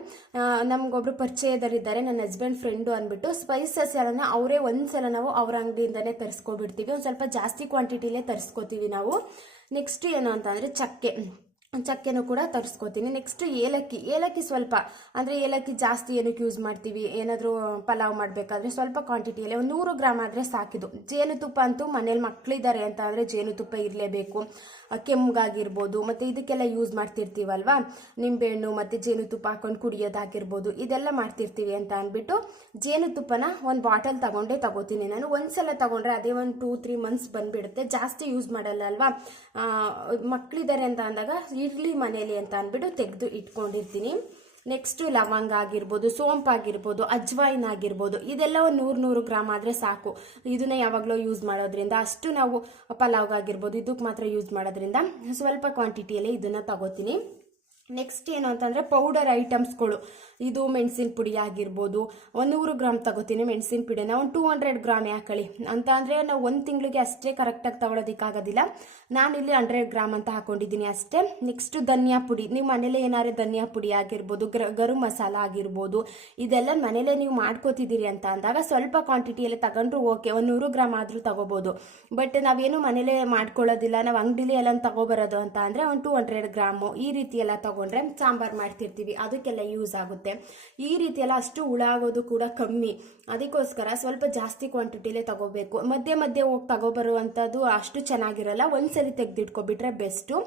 ನಮಗೊಬ್ರು ಪರಿಚಯದಲ್ಲಿದ್ದಾರೆ, ನನ್ನ ಹಸ್ಬೆಂಡ್ ಫ್ರೆಂಡು ಅಂದ್ಬಿಟ್ಟು ಸ್ಪೈಸಸ್ ಎಲ್ಲ ಅವರೇ ಒಂದ್ಸಲ ನಾವು ಅವ್ರ ಅಂಗಡಿಯಿಂದನೇ ತರಿಸ್ಕೊಬಿಡ್ತೀವಿ. ಒಂದು ಸ್ವಲ್ಪ ಜಾಸ್ತಿ ಕ್ವಾಂಟಿಟಿಲೇ ತರಿಸ್ಕೋತೀವಿ ನಾವು. ನೆಕ್ಸ್ಟ್ ಏನು ಅಂತಂದರೆ ಚಕ್ಕೆನೂ ಕೂಡ ತರಿಸ್ಕೋತೀನಿ. ನೆಕ್ಸ್ಟ್ ಏಲಕ್ಕಿ ಸ್ವಲ್ಪ, ಅಂದರೆ ಏಲಕ್ಕಿ ಜಾಸ್ತಿ ಏನಕ್ಕೆ ಯೂಸ್ ಮಾಡ್ತೀವಿ, ಏನಾದರೂ ಪಲಾವ್ ಮಾಡಬೇಕಾದ್ರೆ ಸ್ವಲ್ಪ ಕ್ವಾಂಟಿಟಿಯಲ್ಲಿ ಒಂದು 100 ಗ್ರಾಮ್ ಆದರೆ ಸಾಕಿದು. ಜೇನುತುಪ್ಪ ಅಂತೂ ಮನೇಲಿ ಮಕ್ಕಳಿದ್ದಾರೆ ಅಂತ ಅಂದರೆ ಜೇನುತುಪ್ಪ ಇರಲೇಬೇಕು. ಕೆಮ್ಗಾಗಿರ್ಬೋದು ಮತ್ತು ಇದಕ್ಕೆಲ್ಲ ಯೂಸ್ ಮಾಡ್ತಿರ್ತೀವಲ್ವ, ನಿಂಬೆಹಣ್ಣು ಮತ್ತು ಜೇನುತುಪ್ಪ ಹಾಕೊಂಡು ಕುಡಿಯೋದಾಗಿರ್ಬೋದು, ಇದೆಲ್ಲ ಮಾಡ್ತಿರ್ತೀವಿ ಅಂತ ಅಂದ್ಬಿಟ್ಟು ಜೇನುತುಪ್ಪನ ಒಂದು ಬಾಟಲ್ ತಗೋತೀನಿ ನಾನು. ಒಂದ್ಸಲ ತಗೊಂಡ್ರೆ ಅದೇ ಒಂದು 2-3 ಮಂತ್ಸ್ ಬಂದುಬಿಡುತ್ತೆ, ಜಾಸ್ತಿ ಯೂಸ್ ಮಾಡಲ್ಲ ಅಲ್ವಾ. ಮಕ್ಕಳಿದ್ದಾರೆ ಅಂತ ಅಂದಾಗ ಇರಲಿ ಮನೇಲಿ ಅಂತ ಅಂದ್ಬಿಟ್ಟು ತೆಗೆದು ಇಟ್ಕೊಂಡಿರ್ತೀನಿ. ನೆಕ್ಸ್ಟು ಲವಂಗ ಆಗಿರ್ಬೋದು, ಸೋಂಪು ಆಗಿರ್ಬೋದು, ಅಜ್ವಾಯಿನ್ ಆಗಿರ್ಬೋದು, ಇದೆಲ್ಲ ಒಂದು 100 ಗ್ರಾಮ್ ಆದರೆ ಸಾಕು. ಇದನ್ನ ಯಾವಾಗಲೂ ಯೂಸ್ ಮಾಡೋದ್ರಿಂದ, ಅಷ್ಟು ನಾವು ಪಲಾವ್ಗಾಗಿರ್ಬೋದು ಇದಕ್ಕೆ ಮಾತ್ರ ಯೂಸ್ ಮಾಡೋದ್ರಿಂದ ಸ್ವಲ್ಪ ಕ್ವಾಂಟಿಟಿಯಲ್ಲೇ ಇದನ್ನು ತಗೋತೀನಿ. ನೆಕ್ಸ್ಟ್ ಏನು ಅಂತಂದರೆ ಪೌಡರ್ ಐಟಮ್ಸ್ಗಳು, ಇದು ಮೆಣಸಿನ ಪುಡಿ ಆಗಿರ್ಬೋದು, 100 ಗ್ರಾಮ್ ತಗೋತೀನಿ ಮೆಣಸಿನ ಪುಡಿನ, ಒಂದು 200 ಗ್ರಾಮ್ ಹಾಕೊಳ್ಳಿ ಅಂತ ಅಂದರೆ ನಾವು ಒಂದು ತಿಂಗಳಿಗೆ ಅಷ್ಟೇ ಕರೆಕ್ಟಾಗಿ ತಗೊಳ್ಳೋದಕ್ಕಾಗೋದಿಲ್ಲ. ನಾನಿಲ್ಲಿ 100 ಗ್ರಾಮ್ ಅಂತ ಹಾಕೊಂಡಿದ್ದೀನಿ ಅಷ್ಟೇ. ನೆಕ್ಸ್ಟು ಧನಿಯಾ ಪುಡಿ, ನೀವು ಮನೇಲೆ ಏನಾದ್ರು ಧನಿಯಾ ಪುಡಿ ಆಗಿರ್ಬೋದು, ಗರಂ ಮಸಾಲ ಆಗಿರ್ಬೋದು, ಇದೆಲ್ಲ ಮನೇಲೆ ನೀವು ಮಾಡ್ಕೋತಿದ್ದೀರಿ ಅಂತ ಅಂದಾಗ ಸ್ವಲ್ಪ ಕ್ವಾಂಟಿಟಿಯಲ್ಲಿ ತಗೊಂಡ್ರು ಓಕೆ, 100 ಗ್ರಾಮ್ ಆದರೂ ತಗೋಬೋದು. ಬಟ್ ನಾವೇನು ಮನೇಲೆ ಮಾಡ್ಕೊಳ್ಳೋದಿಲ್ಲ, ನಾವು ಅಂಗಡಿಲಿ ಎಲ್ಲ ತಗೋಬರೋದು ಅಂತ ಅಂದರೆ ಒಂದು 200 ಗ್ರಾಮು ಈ ರೀತಿ ಎಲ್ಲ ತಗೊಂಡ್ರೆ ಸಾಂಬಾರು ಮಾಡ್ತಿರ್ತೀವಿ, ಅದಕ್ಕೆಲ್ಲ ಯೂಸ್ ಆಗುತ್ತೆ. ಈ ರೀತಿ ಎಲ್ಲ ಅಷ್ಟು ಹುಳ ಆಗೋದು ಕೂಡ ಕಮ್ಮಿ. ಅದಕ್ಕೋಸ್ಕರ ಸ್ವಲ್ಪ ಜಾಸ್ತಿ ಕ್ವಾಂಟಿಟಿಲೇ ತಗೋಬೇಕು. ಮಧ್ಯೆ ಮಧ್ಯೆ ಹೋಗಿ ತಗೋಬರುವಂಥದ್ದು ಅಷ್ಟು ಚೆನ್ನಾಗಿರಲ್ಲ, ಒಂದ್ಸರಿ ತೆಗೆದಿಟ್ಕೊಬಿಟ್ರೆ best.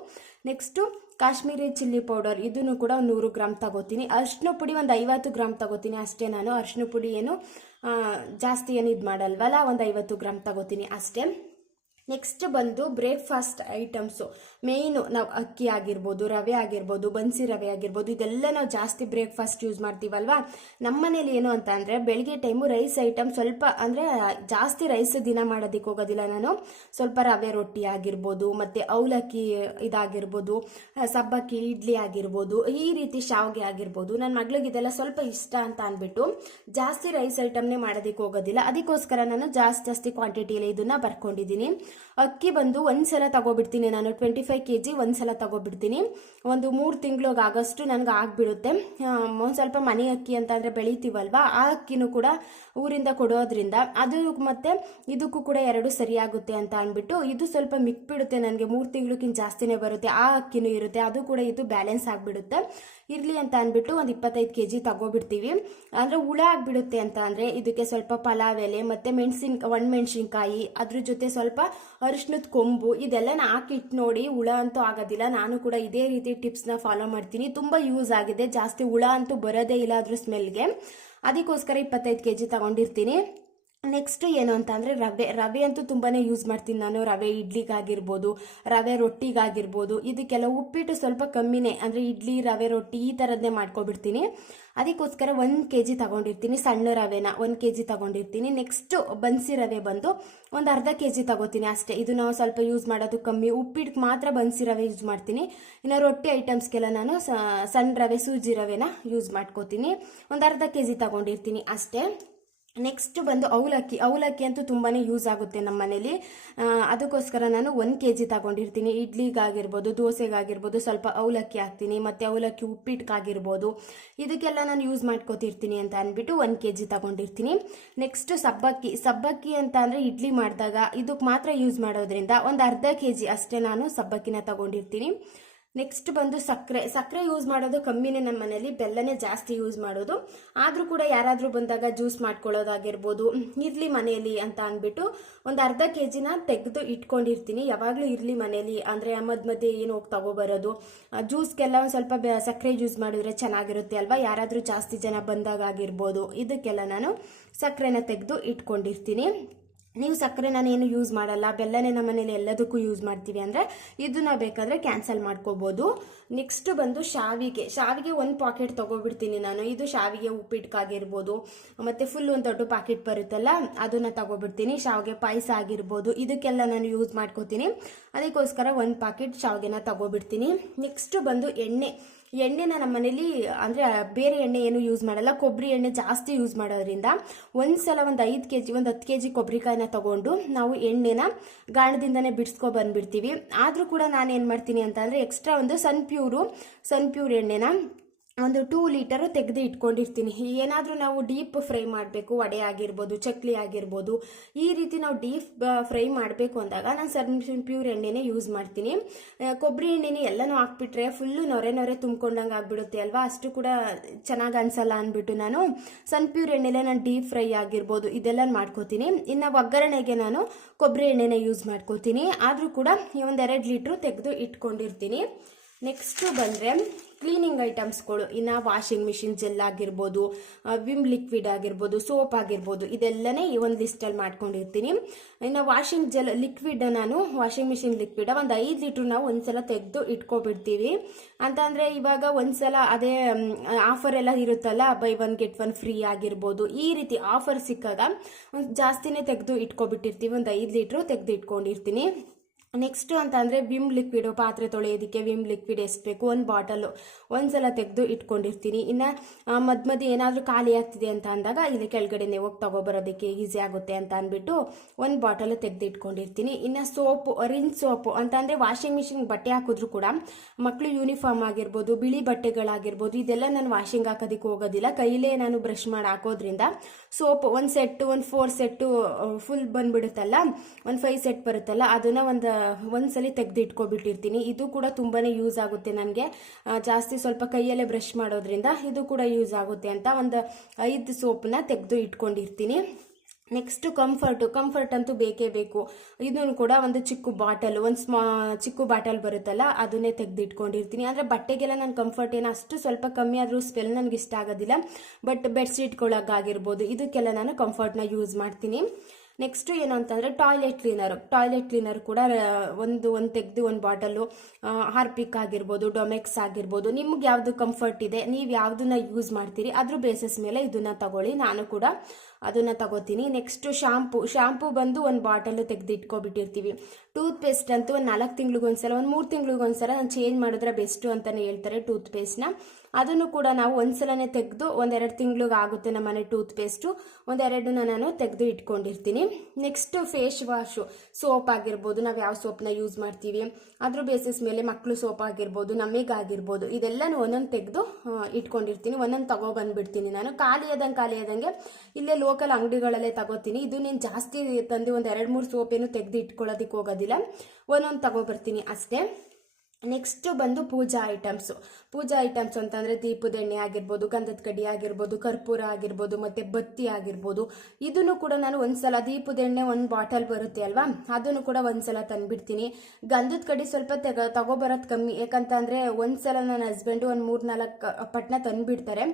Next Kashmiri chilli powder, ಇದನ್ನು ಕೂಡ 100 ಗ್ರಾಮ್ ತಗೋತೀನಿ. ಅರಿಶಿನ ಪುಡಿ ಒಂದು 50 ಗ್ರಾಮ್ ತಗೋತೀನಿ ಅಷ್ಟೇ. ನಾನು ಅರಿಶಿನ ಪುಡಿ ಏನು ಜಾಸ್ತಿ ಏನು ಇದು ಮಾಡಲ್ವಲ್ಲ, ಒಂದು 50 ಗ್ರಾಮ್ ತಗೋತೀನಿ ಅಷ್ಟೇ. ನೆಕ್ಸ್ಟ್ ಬಂದು ಬ್ರೇಕ್ಫಾಸ್ಟ್ ಐಟಮ್ಸು, ಮೇಯ್ನು ನಾವು ಅಕ್ಕಿ ಆಗಿರ್ಬೋದು, ರವೆ ಆಗಿರ್ಬೋದು, ಬನ್ಸಿ ರವೆ ಆಗಿರ್ಬೋದು, ಇದೆಲ್ಲ ನಾವು ಜಾಸ್ತಿ ಬ್ರೇಕ್ಫಾಸ್ಟ್ ಯೂಸ್ ಮಾಡ್ತೀವಲ್ವಾ. ನಮ್ಮ ಮನೇಲಿ ಏನು ಅಂತ ಅಂದರೆ ಬೆಳಗ್ಗೆ ಟೈಮು ರೈಸ್ ಐಟಮ್ ಸ್ವಲ್ಪ ಅಂದರೆ ಜಾಸ್ತಿ ರೈಸ್ ದಿನ ಮಾಡೋದಕ್ಕೆ ಹೋಗೋದಿಲ್ಲ ನಾನು. ಸ್ವಲ್ಪ ರವೆ ರೊಟ್ಟಿ ಆಗಿರ್ಬೋದು, ಮತ್ತು ಅವಲಕ್ಕಿ ಇದಾಗಿರ್ಬೋದು, ಸಬ್ಬಕ್ಕಿ ಇಡ್ಲಿ ಆಗಿರ್ಬೋದು, ಈ ರೀತಿ ಶಾವಿಗೆ ಆಗಿರ್ಬೋದು. ನನ್ನ ಮಗಳಿಗೆ ಇದೆಲ್ಲ ಸ್ವಲ್ಪ ಇಷ್ಟ ಅಂತ ಅಂದ್ಬಿಟ್ಟು ಜಾಸ್ತಿ ರೈಸ್ ಐಟಮ್ನೇ ಮಾಡೋದಕ್ಕೆ ಹೋಗೋದಿಲ್ಲ. ಅದಕ್ಕೋಸ್ಕರ ನಾನು ಜಾಸ್ತಿ ಕ್ವಾಂಟಿಟಿಯಲ್ಲಿ ಇದನ್ನು ಬರ್ಕೊಂಡಿದ್ದೀನಿ. ಅಕ್ಕಿ ಬಂದು ಒಂದ್ಸಲ ತಗೋಬಿಡ್ತೀನಿ ನಾನು, 25 kg ಒಂದ್ಸಲ ತಗೋಬಿಡ್ತೀನಿ. ಒಂದು 3 ತಿಂಗಳಿಗೆ ಆಗೋಷ್ಟು ನನಗೆ ಆಗಿಬಿಡುತ್ತೆ. ಒಂದು ಸ್ವಲ್ಪ ಮನೆ ಅಕ್ಕಿ ಅಂತ ಅಂದರೆ ಬೆಳಿತೀವಲ್ವಾ, ಆ ಅಕ್ಕಿನೂ ಕೂಡ ಊರಿಂದ ಕೊಡೋದ್ರಿಂದ ಅದು ಮತ್ತು ಇದಕ್ಕೂ ಕೂಡ 2 ಸರಿಯಾಗುತ್ತೆ ಅಂತ ಅಂದ್ಬಿಟ್ಟು ಇದು ಸ್ವಲ್ಪ ಮಿಕ್ಬಿಡುತ್ತೆ ನನಗೆ. 3 ತಿಂಗಳಿಗಿಂತ ಜಾಸ್ತಿನೇ ಬರುತ್ತೆ. ಆ ಅಕ್ಕಿನೂ ಇರುತ್ತೆ, ಅದು ಕೂಡ ಇದು ಬ್ಯಾಲೆನ್ಸ್ ಆಗಿಬಿಡುತ್ತೆ. ಇರಲಿ ಅಂತ ಅಂದ್ಬಿಟ್ಟು ಒಂದು 25 kg ತಗೋಬಿಡ್ತೀವಿ. ಅಂದರೆ ಹುಳ ಆಗಿಬಿಡುತ್ತೆ ಅಂತ ಅಂದರೆ ಇದಕ್ಕೆ ಸ್ವಲ್ಪ ಪಲಾವ್ ಎಲೆ ಮತ್ತು ಒಣಮೆಣಸಿನ್ಕಾಯಿ, ಅದ್ರ ಜೊತೆ ಸ್ವಲ್ಪ ಅರಿಶಿನದ ಕೊಂಬು, ಇದೆಲ್ಲ ಹಾಕಿಟ್ಟು ನೋಡಿ, ಹುಳ ಅಂತೂ ಆಗೋದಿಲ್ಲ. ನಾನು ಕೂಡ ಇದೇ ರೀತಿ ಟಿಪ್ಸ್ನ ಫಾಲೋ ಮಾಡ್ತೀನಿ, ತುಂಬ ಯೂಸ್ ಆಗಿದೆ. ಜಾಸ್ತಿ ಹುಳ ಅಂತೂ ಬರೋದೇ ಇಲ್ಲ ಅದ್ರ ಸ್ಮೆಲ್ಗೆ. ಅದಕ್ಕೋಸ್ಕರ 25 kg ತಗೊಂಡಿರ್ತೀನಿ. ನೆಕ್ಸ್ಟ್ ಏನು ಅಂತ ಅಂದರೆ ರವೆ ಅಂತೂ ತುಂಬಾ ಯೂಸ್ ಮಾಡ್ತೀನಿ ನಾನು. ರವೆ ಇಡ್ಲಿಗಾಗಿರ್ಬೋದು, ರವೆ ರೊಟ್ಟಿಗಾಗಿರ್ಬೋದು, ಇದಕ್ಕೆಲ್ಲ ಉಪ್ಪಿಟ್ಟು ಸ್ವಲ್ಪ ಕಮ್ಮಿನೇ, ಅಂದರೆ ಇಡ್ಲಿ ರವೆ ರೊಟ್ಟಿ ಈ ಥರದ್ದೇ ಮಾಡ್ಕೊಬಿಡ್ತೀನಿ. ಅದಕ್ಕೋಸ್ಕರ 1 kg ತಗೊಂಡಿರ್ತೀನಿ. ಸಣ್ಣ ರವೆನ 1 kg ತಗೊಂಡಿರ್ತೀನಿ. ನೆಕ್ಸ್ಟು ಬನ್ಸಿ ರವೆ ಬಂದು ಒಂದು ಅರ್ಧ kg ತಗೋತೀನಿ ಅಷ್ಟೇ. ಇದು ನಾವು ಸ್ವಲ್ಪ ಯೂಸ್ ಮಾಡೋದು ಕಮ್ಮಿ, ಉಪ್ಪಿಟ್ಟಿಗೆ ಮಾತ್ರ ಬನ್ಸಿ ರವೆ ಯೂಸ್ ಮಾಡ್ತೀನಿ. ಇನ್ನು ರೊಟ್ಟಿ ಐಟಮ್ಸ್ಗೆಲ್ಲ ನಾನು ಸಣ್ಣ ರವೆ ಸೂಜಿ ರವೆನ ಯೂಸ್ ಮಾಡ್ಕೋತೀನಿ. ಒಂದು ಅರ್ಧ kg ತಗೊಂಡಿರ್ತೀನಿ ಅಷ್ಟೇ. ನೆಕ್ಸ್ಟ್ ಬಂದು ಅವಲಕ್ಕಿ ಅಂತೂ ತುಂಬಾ ಯೂಸ್ ಆಗುತ್ತೆ ನಮ್ಮ ಮನೇಲಿ. ಅದಕ್ಕೋಸ್ಕರ ನಾನು 1 kg ತಗೊಂಡಿರ್ತೀನಿ. ಇಡ್ಲಿಗಾಗಿರ್ಬೋದು, ದೋಸೆಗಾಗಿರ್ಬೋದು ಸ್ವಲ್ಪ ಅವಲಕ್ಕಿ ಹಾಕ್ತೀನಿ. ಮತ್ತು ಅವಲಕ್ಕಿ ಉಪ್ಪಿಟ್ಟಿಗಾಗಿರ್ಬೋದು, ಇದಕ್ಕೆಲ್ಲ ನಾನು ಯೂಸ್ ಮಾಡ್ಕೋತಿರ್ತೀನಿ ಅಂತ ಅಂದ್ಬಿಟ್ಟು 1 kg ತಗೊಂಡಿರ್ತೀನಿ. ನೆಕ್ಸ್ಟ್ ಸಬ್ಬಕ್ಕಿ ಅಂತ ಅಂದರೆ ಇಡ್ಲಿ ಮಾಡಿದಾಗ ಇದಕ್ಕೆ ಮಾತ್ರ ಯೂಸ್ ಮಾಡೋದ್ರಿಂದ ಒಂದು ಅರ್ಧ kg ಅಷ್ಟೇ ನಾನು ಸಬ್ಬಕ್ಕಿನ ತಗೊಂಡಿರ್ತೀನಿ. ನೆಕ್ಸ್ಟ್ ಬಂದು ಸಕ್ಕರೆ ಯೂಸ್ ಮಾಡೋದು ಕಮ್ಮಿನೇ ನಮ್ಮ ಮನೇಲಿ, ಬೆಲ್ಲನೇ ಜಾಸ್ತಿ ಯೂಸ್ ಮಾಡೋದು. ಆದರೂ ಕೂಡ ಯಾರಾದರೂ ಬಂದಾಗ ಜ್ಯೂಸ್ ಮಾಡ್ಕೊಳ್ಳೋದಾಗಿರ್ಬೋದು, ಇರಲಿ ಮನೆಯಲ್ಲಿ ಅಂತ ಅಂದ್ಬಿಟ್ಟು ಒಂದು ಅರ್ಧ kgನ ತೆಗೆದು ಇಟ್ಕೊಂಡಿರ್ತೀನಿ. ಯಾವಾಗಲೂ ಇರಲಿ ಮನೇಲಿ, ಅಂದರೆ ಮಧ್ಯೆ ಏನು ಹೋಗಿ ತಗೋಬರೋದು. ಜ್ಯೂಸ್ಗೆಲ್ಲ ಒಂದು ಸ್ವಲ್ಪ ಸಕ್ಕರೆ ಯೂಸ್ ಮಾಡಿದ್ರೆ ಚೆನ್ನಾಗಿರುತ್ತೆ ಅಲ್ವಾ, ಯಾರಾದರೂ ಜಾಸ್ತಿ ಜನ ಬಂದಾಗ ಆಗಿರ್ಬೋದು. ಇದಕ್ಕೆಲ್ಲ ನಾನು ಸಕ್ಕರೆನ ತೆಗೆದು ಇಟ್ಕೊಂಡಿರ್ತೀನಿ. ನೀವು ಸಕ್ಕರೆ ನಾನೇನು ಯೂಸ್ ಮಾಡಲ್ಲ, ಬೆಲ್ಲನೇ ನಮ್ಮ ಮನೇಲಿ ಎಲ್ಲದಕ್ಕೂ ಯೂಸ್ ಮಾಡ್ತೀವಿ ಅಂದರೆ ಇದನ್ನ ಬೇಕಾದರೆ ಕ್ಯಾನ್ಸಲ್ ಮಾಡ್ಕೋಬೋದು. ನೆಕ್ಸ್ಟ್ ಬಂದು ಶಾವಿಗೆ 1 ಪಾಕೆಟ್ ತೊಗೊಬಿಡ್ತೀನಿ ನಾನು. ಇದು ಶಾವಿಗೆ ಉಪ್ಪಿಟ್ಟಿಗಾಗಿರ್ಬೋದು, ಮತ್ತು ಫುಲ್ ಒಂದು ದೊಡ್ಡ ಪಾಕೆಟ್ ಬರುತ್ತಲ್ಲ ಅದನ್ನು ತಗೋಬಿಡ್ತೀನಿ. ಶಾವಿಗೆ ಪಾಯಸ ಆಗಿರ್ಬೋದು, ಇದಕ್ಕೆಲ್ಲ ನಾನು ಯೂಸ್ ಮಾಡ್ಕೋತೀನಿ. ಅದಕ್ಕೋಸ್ಕರ 1 ಪಾಕೆಟ್ ಶಾವಿಗೆನ ತಗೋಬಿಡ್ತೀನಿ. ನೆಕ್ಸ್ಟ್ ಬಂದು ಎಣ್ಣೆನ ನಮ್ಮ ಮನೇಲಿ ಅಂದರೆ ಬೇರೆ ಎಣ್ಣೆ ಏನು ಯೂಸ್ ಮಾಡಲ್ಲ, ಕೊಬ್ಬರಿ ಎಣ್ಣೆ ಜಾಸ್ತಿ ಯೂಸ್ ಮಾಡೋದ್ರಿಂದ ಒಂದ್ಸಲ ಒಂದು 10 kg ಕೊಬ್ಬರಿಕಾಯಿನ ತಗೊಂಡು ನಾವು ಎಣ್ಣೆನ ಗಾಣದಿಂದನೇ ಬಿಡಿಸ್ಕೊಬಂದ್ಬಿಡ್ತೀವಿ. ಆದರೂ ಕೂಡ ನಾನು ಏನು ಮಾಡ್ತೀನಿ ಅಂತ ಅಂದರೆ ಎಕ್ಸ್ಟ್ರಾ ಒಂದು ಸನ್ಪ್ಯೂರ್ ಎಣ್ಣೆನ ಒಂದು 2 ಲೀಟರು ತೆಗೆದು ಇಟ್ಕೊಂಡಿರ್ತೀನಿ. ಏನಾದರೂ ನಾವು ಡೀಪ್ ಫ್ರೈ ಮಾಡಬೇಕು, ವಡೆ ಆಗಿರ್ಬೋದು, ಚಕ್ಲಿ ಆಗಿರ್ಬೋದು, ಈ ರೀತಿ ನಾವು ಡೀಪ್ ಫ್ರೈ ಮಾಡಬೇಕು ಅಂದಾಗ ನಾನು ಸನ್ಪ್ಯೂರ್ ಎಣ್ಣೆನೇ ಯೂಸ್ ಮಾಡ್ತೀನಿ. ಕೊಬ್ಬರಿ ಎಣ್ಣೆನೇ ಎಲ್ಲನೂ ಹಾಕ್ಬಿಟ್ರೆ ಫುಲ್ಲು ನೊರೆ ತುಂಬ್ಕೊಂಡಂಗೆ ಆಗಿಬಿಡುತ್ತೆ ಅಲ್ವಾ, ಅಷ್ಟು ಕೂಡ ಚೆನ್ನಾಗಿ ಅನಿಸಲ್ಲ ಅಂದ್ಬಿಟ್ಟು ನಾನು ಸನ್ಪ್ಯೂರ್ ಎಣ್ಣೆಲೇ ನಾನು ಡೀಪ್ ಫ್ರೈ ಆಗಿರ್ಬೋದು ಇದೆಲ್ಲ ಮಾಡ್ಕೋತೀನಿ. ಇನ್ನು ಒಗ್ಗರಣೆಗೆ ನಾನು ಕೊಬ್ಬರಿ ಎಣ್ಣೆನೇ ಯೂಸ್ ಮಾಡ್ಕೋತೀನಿ. ಆದರೂ ಕೂಡ 1-2 ಲೀಟ್ರು ತೆಗೆದು ಇಟ್ಕೊಂಡಿರ್ತೀನಿ. ನೆಕ್ಸ್ಟು ಬಂದರೆ ಕ್ಲೀನಿಂಗ್ ಐಟಮ್ಸ್ಗಳು, ಇನ್ನು ವಾಷಿಂಗ್ ಮಿಷಿನ್ ಜೆಲ್ ಆಗಿರ್ಬೋದು, ವಿಮ್ ಲಿಕ್ವಿಡ್ ಆಗಿರ್ಬೋದು, ಸೋಪ್ ಆಗಿರ್ಬೋದು, ಇದೆಲ್ಲನೇ ಈ ಒಂದು ಲಿಸ್ಟಲ್ಲಿ ಮಾಡ್ಕೊಂಡಿರ್ತೀನಿ. ಇನ್ನು ವಾಷಿಂಗ್ ಮಿಷಿನ್ ಲಿಕ್ವಿಡ್ ಒಂದು 5 ಲೀಟ್ರ್ ನಾವು ಒಂದ್ಸಲ ತೆಗೆದು ಇಟ್ಕೊಬಿಡ್ತೀವಿ. ಅಂತ ಅಂದರೆ ಇವಾಗ ಒಂದ್ಸಲ ಅದೇ ಆಫರ್ ಎಲ್ಲ ಇರುತ್ತಲ್ಲ, ಬೈ 1 get 1 ಫ್ರೀ ಆಗಿರ್ಬೋದು, ಈ ರೀತಿ ಆಫರ್ ಸಿಕ್ಕಾಗ ಜಾಸ್ತಿನೇ ತೆಗೆದು ಇಟ್ಕೊಬಿಟ್ಟಿರ್ತೀವಿ. ಒಂದು 5 ಲೀಟ್ರು ತೆಗೆದು ಇಟ್ಕೊಂಡಿರ್ತೀನಿ. ನೆಕ್ಸ್ಟು ಅಂತ ಅಂದರೆ ವಿಮ್ ಲಿಕ್ವಿಡು, ಪಾತ್ರೆ ತೊಳೆಯೋದಕ್ಕೆ ವಿಮ್ ಲಿಕ್ವಿಡ್ ಎಷ್ಟು ಬೇಕು ಒಂದು ಬಾಟಲು ಒಂದ್ಸಲ ತೆಗೆದು ಇಟ್ಕೊಂಡಿರ್ತೀನಿ. ಇನ್ನು ಮಧ್ಯೆ ಏನಾದರೂ ಖಾಲಿ ಆಗ್ತಿದೆ ಅಂತ ಅಂದಾಗ ಇಲ್ಲಿ ಕೆಳಗಡೆನೆ ಹೋಗಿ ತೊಗೊಬರೋದಕ್ಕೆ ಈಸಿ ಆಗುತ್ತೆ ಅಂತ ಅಂದ್ಬಿಟ್ಟು ಒಂದು ಬಾಟಲು ತೆಗೆದು ಇಟ್ಕೊಂಡಿರ್ತೀನಿ. ಇನ್ನು ಸೋಪು, ರಿನ್ಸ್ ಸೋಪು ಅಂತ ಅಂದರೆ ವಾಷಿಂಗ್ ಮಿಷಿನ್ಗೆ ಬಟ್ಟೆ ಹಾಕಿದ್ರು ಕೂಡ ಮಕ್ಕಳು ಯೂನಿಫಾರ್ಮ್ ಆಗಿರ್ಬೋದು, ಬಿಳಿ ಬಟ್ಟೆಗಳಾಗಿರ್ಬೋದು, ಇದೆಲ್ಲ ನಾನು ವಾಷಿಂಗ್ ಹಾಕೋದಕ್ಕೆ ಹೋಗೋದಿಲ್ಲ, ಕೈಲೇ ನಾನು ಬ್ರಷ್ ಮಾಡಿ ಹಾಕೋದ್ರಿಂದ ಸೋಪ್ ಒಂದು ಸೆಟ್ಟು, ಒಂದು 4 ಸೆಟ್ಟು ಫುಲ್ ಬಂದ್ಬಿಡುತ್ತಲ್ಲ, ಒಂದು 5 ಸೆಟ್ ಬರುತ್ತಲ್ಲ, ಅದನ್ನು ಒಂದ್ಸಲಿ ತೆಗೆದು ಇಟ್ಕೊಬಿಟ್ಟಿರ್ತೀನಿ. ಇದು ಕೂಡ ತುಂಬಾ ಯೂಸ್ ಆಗುತ್ತೆ ನನಗೆ, ಜಾಸ್ತಿ ಸ್ವಲ್ಪ ಕೈಯಲ್ಲೇ ಬ್ರಷ್ ಮಾಡೋದ್ರಿಂದ ಇದು ಕೂಡ ಯೂಸ್ ಆಗುತ್ತೆ ಅಂತ ಒಂದು 5 ಸೋಪನ್ನ ತೆಗೆದು ಇಟ್ಕೊಂಡಿರ್ತೀನಿ. ನೆಕ್ಸ್ಟು ಕಂಫರ್ಟ್ ಅಂತೂ ಬೇಕೇ ಬೇಕು. ಇದನ್ನು ಕೂಡ ಒಂದು ಚಿಕ್ಕ ಬಾಟಲ್, ಒಂದು ಚಿಕ್ಕ ಬಾಟಲ್ ಬರುತ್ತಲ್ಲ ಅದನ್ನೇ ತೆಗೆದು ಇಟ್ಕೊಂಡಿರ್ತೀನಿ. ಅಂದರೆ ಬಟ್ಟೆಗೆಲ್ಲ ನಾನು ಕಂಫರ್ಟ್ ಏನೋ ಅಷ್ಟು ಸ್ವಲ್ಪ ಕಮ್ಮಿ ಆದರೂ ಸ್ಮೆಲ್ ನನಗೆ ಇಷ್ಟ ಆಗೋದಿಲ್ಲ, ಬಟ್ ಬೆಡ್ಶೀಟ್ಗಳಾಗಿರ್ಬೋದು ಇದಕ್ಕೆಲ್ಲ ನಾನು ಕಂಫರ್ಟ್ನ ಯೂಸ್ ಮಾಡ್ತೀನಿ. ನೆಕ್ಸ್ಟು ಏನು ಅಂತಂದರೆ ಟಾಯ್ಲೆಟ್ ಕ್ಲೀನರ್ ಕೂಡ ಒಂದು ತೆಗೆದು ಒಂದು ಬಾಟಲು ಹಾರ್ಪಿಕ್ ಆಗಿರ್ಬೋದು, ಡೊಮೆಕ್ಸ್ ಆಗಿರ್ಬೋದು, ನಿಮ್ಗೆ ಯಾವುದು ಕಂಫರ್ಟ್ ಇದೆ, ನೀವು ಯಾವುದನ್ನ ಯೂಸ್ ಮಾಡ್ತೀರಿ ಅದ್ರ ಬೇಸಿಸ್ ಮೇಲೆ ಇದನ್ನು ತಗೊಳ್ಳಿ. ನಾನು ಕೂಡ ಅದನ್ನು ತಗೋತೀನಿ. ನೆಕ್ಸ್ಟು ಶಾಂಪು ಬಂದು ಒಂದು ಬಾಟಲು ತೆಗೆದು ಇಟ್ಕೊಬಿಟ್ಟಿರ್ತೀವಿ. ಟೂತ್ ಪೇಸ್ಟ್ ಅಂತೂ ಒಂದು 4 ತಿಂಗಳಿಗೊಂದ್ಸಲ, ಒಂದು 3 ತಿಂಗಳಿಗೊಂದ್ಸಲ ನಾನು ಚೇಂಜ್ ಮಾಡಿದ್ರೆ ಬೆಸ್ಟು ಅಂತಲೇ ಹೇಳ್ತಾರೆ ಟೂತ್ ಪೇಸ್ಟ್ನ. ಅದನ್ನು ಕೂಡ ನಾವು ಒಂದ್ಸಲನೇ ತೆಗೆದು 1-2 ತಿಂಗಳಿಗೆ ಆಗುತ್ತೆ ನಮ್ಮ ಮನೆ ಟೂತ್ ಪೇಸ್ಟು, 1-2 ನಾನು ತೆಗೆದು ಇಟ್ಕೊಂಡಿರ್ತೀನಿ. ನೆಕ್ಸ್ಟ್ ಫೇಸ್ ವಾಶು, ಸೋಪ್ ಆಗಿರ್ಬೋದು, ನಾವು ಯಾವ ಸೋಪ್ನ ಯೂಸ್ ಮಾಡ್ತೀವಿ ಅದ್ರ ಬೇಸಿಸ್ ಮೇಲೆ ಮಕ್ಕಳು ಸೋಪ್ ಆಗಿರ್ಬೋದು, ನಮಗಾಗಿರ್ಬೋದು, ಇದೆಲ್ಲನೂ ಒಂದೊಂದು ತೆಗೆದು ಇಟ್ಕೊಂಡಿರ್ತೀನಿ. ಒಂದೊಂದು ತಗೊಬಂದ್ಬಿಡ್ತೀನಿ ನಾನು. ಖಾಲಿ ಆದಂಗೆ ಇಲ್ಲೇ ಲೋಕಲ್ ಅಂಗಡಿಗಳಲ್ಲೇ ತಗೋತೀನಿ. ಇದು ನೀನು ಜಾಸ್ತಿ ತಂದು ಒಂದು 2-3 ಸೋಪೇನು ತೆಗೆದು ಇಟ್ಕೊಳ್ಳೋದಕ್ಕೆ ಹೋಗೋದಿಲ್ಲ, ಒಂದೊಂದು ತಗೊಬರ್ತೀನಿ ಅಷ್ಟೇ. ನೆಕ್ಸ್ಟು ಬಂದು ಪೂಜಾ ಐಟಮ್ಸ್ ಅಂತಂದರೆ ದೀಪದ ಎಣ್ಣೆ ಆಗಿರ್ಬೋದು, ಗಂಧದ ಕಡ್ಡಿ ಆಗಿರ್ಬೋದು, ಕರ್ಪೂರ ಆಗಿರ್ಬೋದು, ಮತ್ತು ಬತ್ತಿ ಆಗಿರ್ಬೋದು. ಇದನ್ನು ಕೂಡ ನಾನು ಒಂದ್ಸಲ, ದೀಪದ ಎಣ್ಣೆ ಒಂದು ಬಾಟಲ್ ಬರುತ್ತೆ ಅಲ್ವಾ, ಅದನ್ನು ಕೂಡ ಒಂದ್ಸಲ ತಂದುಬಿಡ್ತೀನಿ. ಗಂಧದ ಕಡ್ಡಿ ಸ್ವಲ್ಪ ತಗೊಬರೋದು ಕಮ್ಮಿ, ಯಾಕಂತಂದರೆ ಒಂದ್ಸಲ ನನ್ನ ಹಸ್ಬೆಂಡು ಒಂದು 3-4 ಪಟ್ನ ತಂದುಬಿಡ್ತಾರೆ.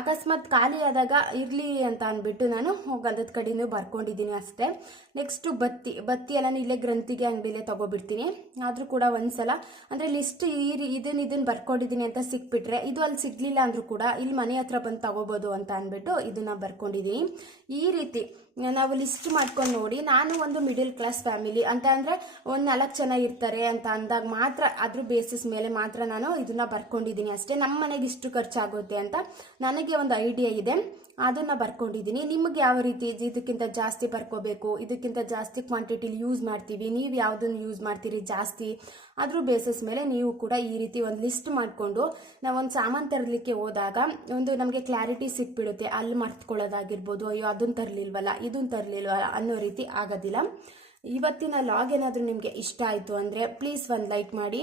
ಅಕಸ್ಮಾತ್ ಖಾಲಿ ಆದಾಗ ಇರಲಿ ಅಂತ ಅಂದ್ಬಿಟ್ಟು ನಾನು ಗಂಧದ ಕಡ್ಡಿನೂ ಬರ್ಕೊಂಡಿದ್ದೀನಿ ಅಷ್ಟೇ. ನೆಕ್ಸ್ಟು ಬತ್ತಿ ಎಲ್ಲ ಇಲ್ಲೇ ಗ್ರಂಥಿಗೆ ಅಂಗಡಿಲೇ ತಗೊಬಿಡ್ತೀನಿ. ಆದರೂ ಕೂಡ ಒಂದ್ಸಲ ಅಂದರೆ ಲಿಸ್ಟ್ ಇದನ್ನ ಬರ್ಕೊಂಡಿದ್ದೀನಿ ಅಂತ ಸಿಕ್ಬಿಟ್ರೆ, ಇದು ಅಲ್ಲಿ ಸಿಗ್ಲಿಲ್ಲ ಅಂದ್ರೂ ಕೂಡ ಇಲ್ಲಿ ಮನೆ ಹತ್ರ ಬಂದು ತಗೋಬೋದು ಅಂತ ಅಂದ್ಬಿಟ್ಟು ಇದನ್ನ ಬರ್ಕೊಂಡಿದ್ದೀನಿ. ಈ ರೀತಿ ನಾವು ಲಿಸ್ಟ್ ಮಾಡ್ಕೊಂಡು ನೋಡಿ. ನಾನು ಒಂದು ಮಿಡಿಲ್ ಕ್ಲಾಸ್ ಫ್ಯಾಮಿಲಿ ಅಂತ ಅಂದರೆ ಒಂದು 4 ಜನ ಇರ್ತಾರೆ ಅಂತ ಅಂದಾಗ ಮಾತ್ರ ಅದ್ರ ಬೇಸಿಸ್ ಮೇಲೆ ಮಾತ್ರ ನಾನು ಇದನ್ನ ಬರ್ಕೊಂಡಿದ್ದೀನಿ ಅಷ್ಟೇ. ನಮ್ಮ ಮನೆಗೆ ಇಷ್ಟು ಖರ್ಚಾಗುತ್ತೆ ಅಂತ ನನಗೆ ಒಂದು ಐಡಿಯಾ ಇದೆ, ಅದನ್ನು ಬರ್ಕೊಂಡಿದ್ದೀನಿ. ನಿಮಗೆ ಯಾವ ರೀತಿ ಇದಕ್ಕಿಂತ ಜಾಸ್ತಿ ಬರ್ಕೋಬೇಕು, ಇದಕ್ಕಿಂತ ಜಾಸ್ತಿ ಕ್ವಾಂಟಿಟಿಲಿ ಯೂಸ್ ಮಾಡ್ತೀವಿ, ನೀವು ಯಾವುದನ್ನು ಯೂಸ್ ಮಾಡ್ತೀರಿ ಜಾಸ್ತಿ, ಅದ್ರ ಬೇಸಿಸ್ ಮೇಲೆ ನೀವು ಕೂಡ ಈ ರೀತಿ ಒಂದು ಲಿಸ್ಟ್ ಮಾಡಿಕೊಂಡು ನಾವೊಂದು ಸಾಮಾನು ತರಲಿಕ್ಕೆ ಹೋದಾಗ ಒಂದು ನಮಗೆ ಕ್ಲಾರಿಟಿ ಸಿಕ್ಬಿಡುತ್ತೆ. ಅಲ್ಲಿ ಮರ್ತ್ಕೊಳ್ಳೋದಾಗಿರ್ಬೋದು, ಅಯ್ಯೋ ಅದನ್ನು ತರಲಿಲ್ವಲ್ಲ, ಇದನ್ನು ತರಲಿಲ್ವಲ್ಲ ಅನ್ನೋ ರೀತಿ ಆಗೋದಿಲ್ಲ. ಇವತ್ತಿನ ಲಾಗ್ ಏನಾದರೂ ನಿಮಗೆ ಇಷ್ಟ ಆಯಿತು ಅಂದರೆ ಪ್ಲೀಸ್ ಒಂದು ಲೈಕ್ ಮಾಡಿ.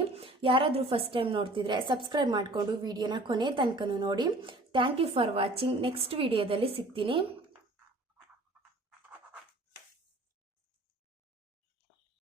ಯಾರಾದರೂ ಫಸ್ಟ್ ಟೈಮ್ ನೋಡ್ತಿದ್ರೆ ಸಬ್ಸ್ಕ್ರೈಬ್ ಮಾಡಿಕೊಂಡು ವಿಡಿಯೋನ ಕೊನೆ ತನಕ ನೋಡಿ. Thank you for watching. Next ವಿಡಿಯೋದಲ್ಲಿ ಸಿಗ್ತೀನಿ.